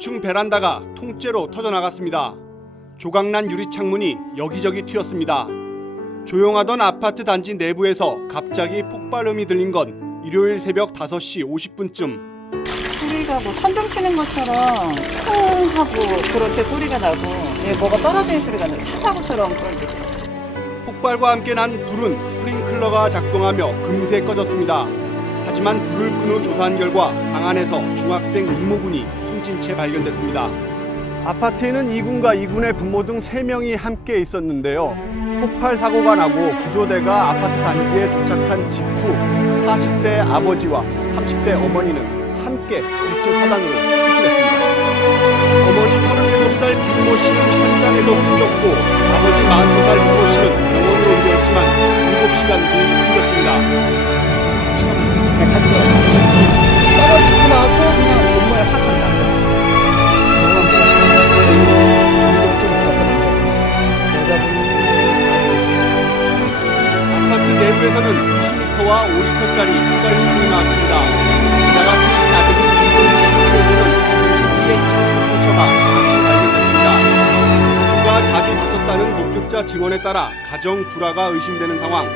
6층 베란다가 통째로 터져 나갔습니다. 조각난 유리 창문이 여기저기 튀었습니다. 조용하던 아파트 단지 내부에서 갑자기 폭발음이 들린 건 일요일 새벽 5시 50분쯤 소리가 뭐 천둥 치는 것처럼 쿵 하고 그렇게 소리가 나고 예, 뭐가 떨어지는 소리가 나고 차 사고처럼 그런 게 폭발과 함께 난 불은 스프링클러가 작동하며 금세 꺼졌습니다. 하지만 불을 끈 후 조사한 결과 방 안에서 중학생 이모군이 숨진 채 발견됐습니다. 아파트에는 2군과 2군의 부모 등 3명이 함께 있었는데요. 폭발 사고가 나고 구조대가 아파트 단지에 도착한 직후 40대 아버지와 30대 어머니는 함께 1층 하단으로 수술했습니다. 어머니 37살 김모 씨는 현장에서 숨졌고 아버지 42살 김모 씨는 병원으로 옮겨졌지만 7시간 뒤 아파트 내부에서는 20리터와 5리터짜리 휘갈유물이 나왔습니다. 게다가 김모는 이에 차 상처가 다시 발견됐습니다. 누가 자주 다퉜다는 목격자 증언에 따라 가정 불화가 의심되는 상황.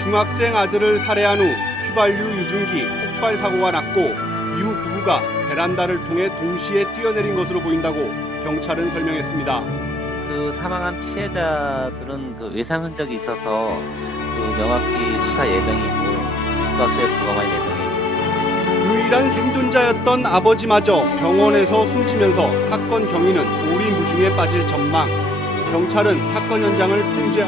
중학생 아들을 살해한 후 휘발유 유증기 폭발 사고가 났고 이후 부부가 베란다를 통해 동시에 뛰어내린 것으로 보인다고 경찰은 설명했습니다. 그 사망한 피해자들은 그 외상 흔적이 있어서 그 명확히 수사 예정이고 국가수에 부검할 예정에 있습니다. 유일한 생존자였던 아버지마저 병원에서 숨지면서 사건 경위는 오리무중에 빠질 전망. 경찰은 사건 현장을 통제,